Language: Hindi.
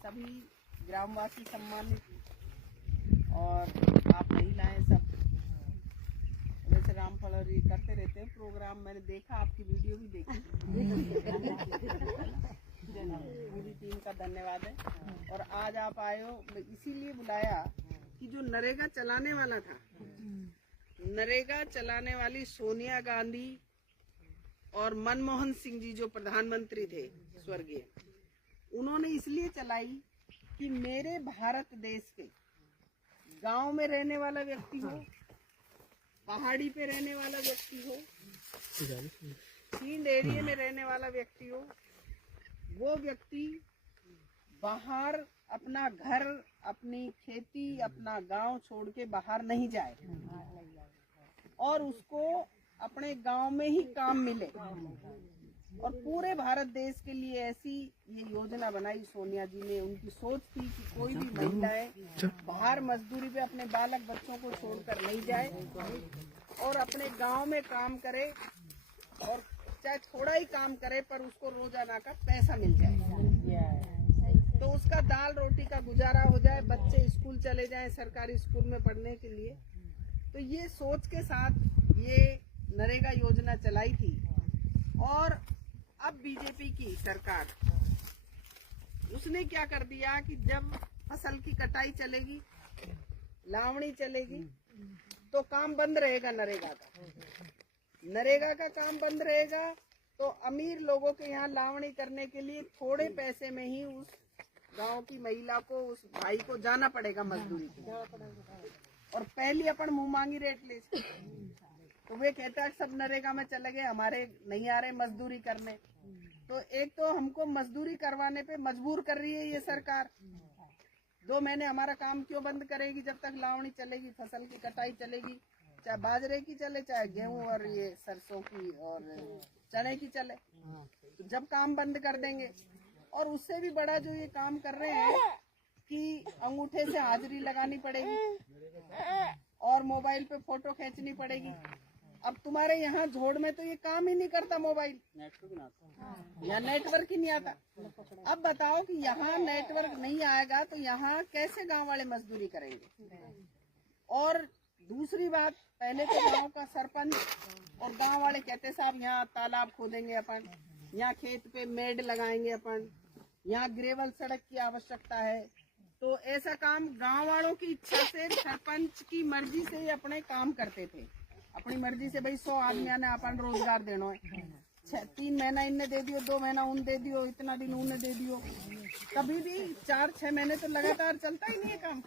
सभी ग्रामवासी सम्मानित और आप महिलाएं सब वैसे रामफल और ये करते रहते हैं प्रोग्राम। मैंने देखा, आपकी वीडियो भी देखी। पूरी टीम का धन्यवाद है। और आज आप आए हो, मैं इसीलिए बुलाया कि जो नरेगा चलाने वाला था, नरेगा चलाने वाली सोनिया गांधी और मनमोहन सिंह जी जो प्रधानमंत्री थे स्वर्गीय, उन्होंने इसलिए चलाई कि मेरे भारत देश के गांव में रहने वाला व्यक्ति हो, पहाड़ी पे रहने वाला व्यक्ति हो, फील्ड एरिया में रहने वाला व्यक्ति हो, वो व्यक्ति बाहर अपना घर, अपनी खेती, अपना गांव छोड़ के बाहर नहीं जाए और उसको अपने गांव में ही काम मिले। और पूरे भारत देश के लिए ऐसी ये योजना बनाई सोनिया जी ने। उनकी सोच थी कि कोई भी महिलाएं बाहर मजदूरी पे अपने बालक बच्चों को छोड़कर नहीं जाए और अपने गांव में काम करे, और चाहे थोड़ा ही काम करे पर उसको रोजाना का पैसा मिल जाए, तो उसका दाल रोटी का गुजारा हो जाए, बच्चे स्कूल चले जाएं सरकारी स्कूल में पढ़ने के लिए। तो ये सोच के साथ ये नरेगा योजना चलाई थी। और अब बीजेपी की सरकार, उसने क्या कर दिया कि जब फसल की कटाई चलेगी, लावणी चलेगी, तो काम बंद रहेगा नरेगा का। नरेगा का काम बंद रहेगा तो अमीर लोगों के यहाँ लावणी करने के लिए थोड़े पैसे में ही उस गांव की महिला को, उस भाई को जाना पड़ेगा मजदूरी के, और पहली अपन मुंह मांगी रेट ले। तो वे कहता है सब नरेगा में चले गए, हमारे नहीं आ रहे मजदूरी करने। तो एक तो हमको मजदूरी करवाने पे मजबूर कर रही है ये सरकार। 2 महीने हमारा काम क्यों बंद करेगी जब तक लावणी चलेगी, फसल की कटाई चलेगी, चाहे बाजरे की चले, चाहे गेहूं और ये सरसों की और चने की चले। तो जब काम बंद कर देंगे, और उससे भी बड़ा जो ये काम कर रहे हैं कि अंगूठे से हाजिरी लगानी पड़ेगी और मोबाइल पे फोटो खींचनी पड़ेगी। अब तुम्हारे यहाँ झोड़ में तो ये काम ही नहीं करता, मोबाइल या नेटवर्क ही नहीं आता। अब बताओ कि यहाँ नेटवर्क नहीं आएगा तो यहाँ कैसे गांव वाले मजदूरी करेंगे। और दूसरी बात, पहले तो गांव का सरपंच और गांव वाले कहते साहब यहाँ तालाब खोदेंगे अपन, यहाँ खेत पे मेड लगाएंगे अपन, यहाँ ग्रेवल सड़क की आवश्यकता है। तो ऐसा काम गांव वालों की इच्छा से, सरपंच की मर्जी से ही अपने काम करते थे। अपनी मर्जी से भाई 100 आदमियों ने अपन रोजगार देना है, 3 महीना इनने दे दियो, 2 महीना उन दे दियो, इतना दिन उन्हें दे दियो। कभी भी 4-6 महीने तो लगातार चलता ही नहीं है काम।